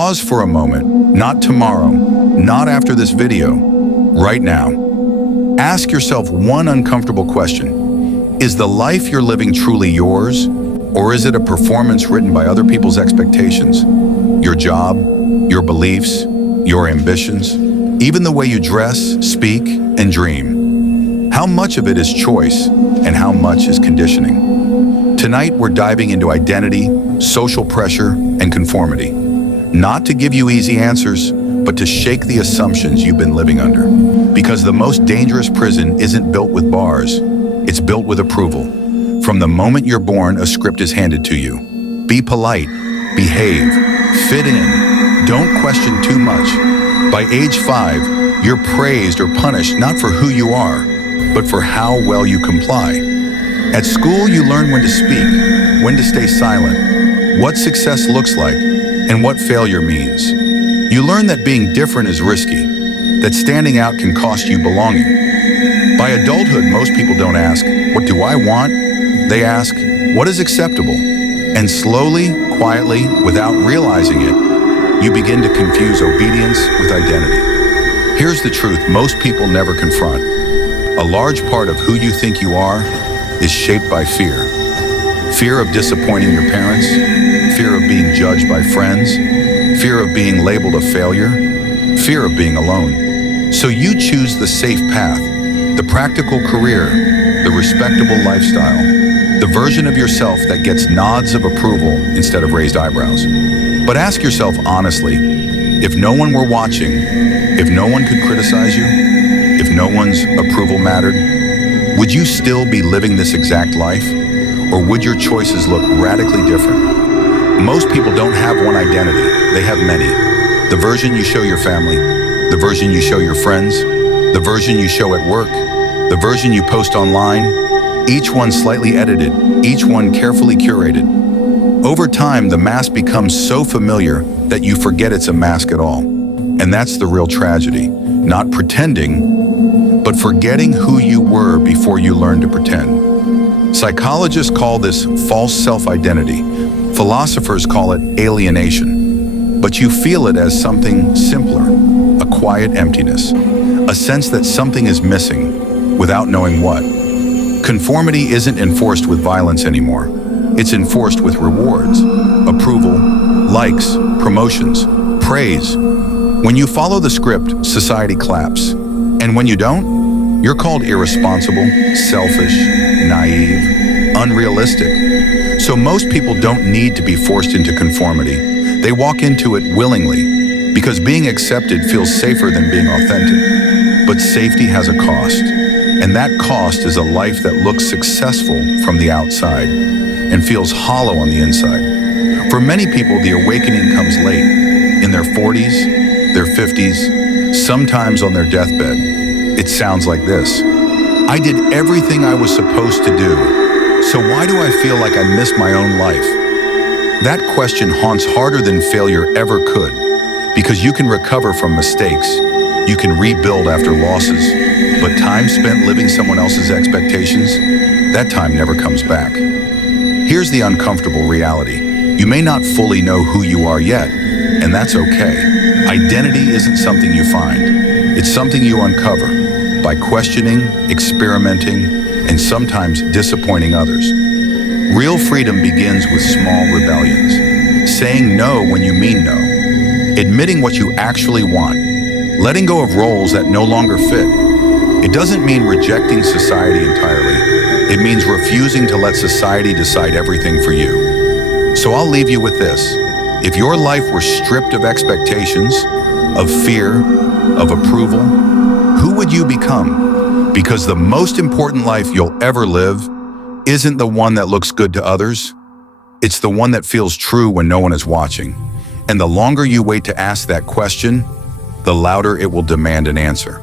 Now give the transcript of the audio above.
Pause for a moment, not tomorrow, not after this video, right now. Ask yourself one uncomfortable question. Is the life you're living truly yours, or is it a performance written by other people's expectations? Your job, your beliefs, your ambitions, even the way you dress, speak, and dream. How much of it is choice, and how much is conditioning? Tonight, we're diving into identity, social pressure, and conformity. Not to give you easy answers, but to shake the assumptions you've been living under. Because the most dangerous prison isn't built with bars, it's built with approval. From the moment you're born, a script is handed to you. Be polite, behave, fit in, don't question too much. By age 5, you're praised or punished not for who you are, but for how well you comply. At school, you learn when to speak, when to stay silent, what success looks like, and what failure means. You learn that being different is risky, that standing out can cost you belonging. By adulthood, most people don't ask, "What do I want?" They ask, "What is acceptable?" And slowly, quietly, without realizing it, you begin to confuse obedience with identity. Here's the truth most people never confront. A large part of who you think you are is shaped by fear. Fear of disappointing your parents, fear of being judged by friends, fear of being labeled a failure, fear of being alone. So you choose the safe path, the practical career, the respectable lifestyle, the version of yourself that gets nods of approval instead of raised eyebrows. But ask yourself honestly, if no one were watching, if no one could criticize you, if no one's approval mattered, would you still be living this exact life? Or would your choices look radically different? Most people don't have one identity, they have many. The version you show your family, the version you show your friends, the version you show at work, the version you post online, each one slightly edited, each one carefully curated. Over time, the mask becomes so familiar that you forget it's a mask at all. And that's the real tragedy. Not pretending, but forgetting who you were before you learned to pretend. Psychologists call this false self-identity. Philosophers call it alienation. But you feel it as something simpler, a quiet emptiness, a sense that something is missing without knowing what. Conformity isn't enforced with violence anymore. It's enforced with rewards, approval, likes, promotions, praise. When you follow the script, society claps. And when you don't, you're called irresponsible, selfish, naive, unrealistic. So most people don't need to be forced into conformity. They walk into it willingly because being accepted feels safer than being authentic. But safety has a cost, and that cost is a life that looks successful from the outside and feels hollow on the inside. For many people, the awakening comes late, in their 40s, their 50s, sometimes on their deathbed. It sounds like this. I did everything I was supposed to do, so why do I feel like I missed my own life? That question haunts harder than failure ever could, because you can recover from mistakes, you can rebuild after losses, but time spent living someone else's expectations, that time never comes back. Here's the uncomfortable reality. You may not fully know who you are yet, and that's okay. Identity isn't something you find. It's something you uncover by questioning, experimenting, and sometimes disappointing others. Real freedom begins with small rebellions. Saying no when you mean no. Admitting what you actually want. Letting go of roles that no longer fit. It doesn't mean rejecting society entirely. It means refusing to let society decide everything for you. So I'll leave you with this. If your life were stripped of expectations, of fear, of approval, who would you become? Because the most important life you'll ever live isn't the one that looks good to others. It's the one that feels true when no one is watching. And the longer you wait to ask that question, the louder it will demand an answer.